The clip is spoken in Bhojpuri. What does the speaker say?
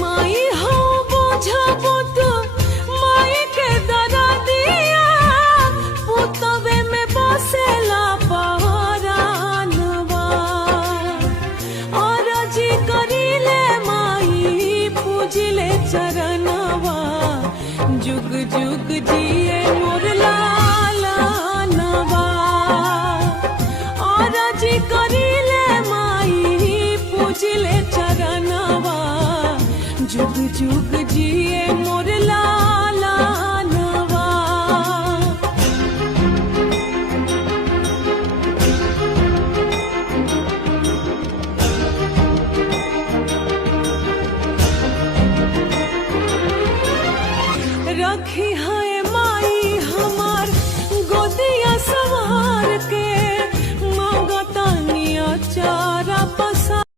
माई हो बुझबो तो माई के दरा दिया पुतबे में बसेला पहरानवा और जी करिले माई पूजिले चरणवा जुग जुग जिए मोर लालनवा और जी करिले माई पूजिले चरणवा जुग जुग जिए मोर लाल।